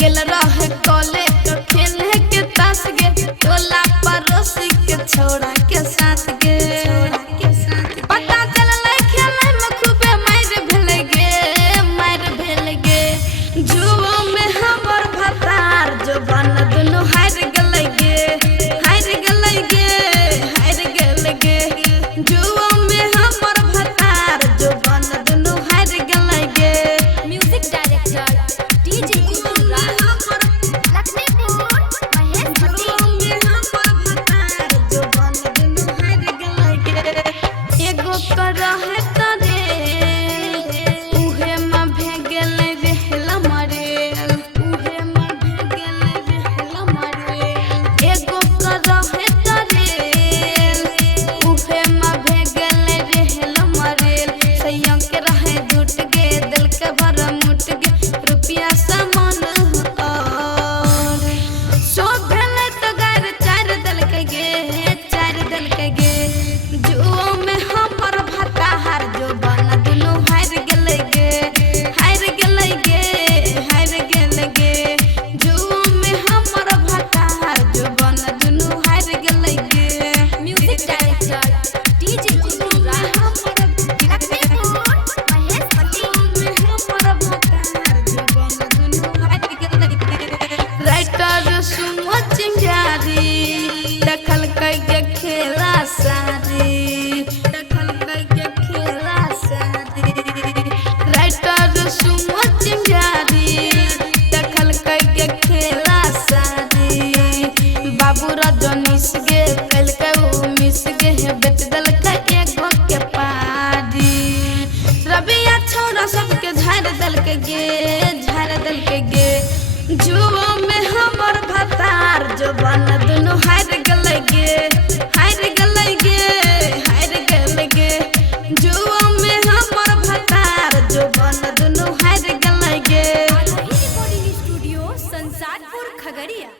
गेल रहे कॉले तो खेले के ताश गे टोला पड़ोसी के छोड़ा के साथ गे पता चलले खेले में खूबे मार भेल गे जुओ में हमर भतार जो बन दुनु हार गेलै गे जुओ में हमर भतार जो बन दुनु हार गेलै गे म्यूजिक डायरेक्टर डीजे एगो कर रहे तरे उहे में भेगल रहल मरे एगो कर रहे तरे उहे में भेगल रहल मरे सैया के रहे झूठ गे दिल के भर मुट गे रुपया सामान और सो भेले तो गार चार दिल के गे जुओ में हमर भतार जो बन दुनु हार गेलै गे जुओ में हमर भतार जो बन दुनु हार गेलै गे music director DJ writer Sumo चिंगारी दखल के खेला सारी राइटर सुमो चिंगारी दखल के खेला सारी बाबू रजनीश गे कल के उ मिस गे बेच दल के एगो के पारी रबिया छोरा सबके झाड़ दल के गे जुओ में हमर भतार जो बन दुनु हार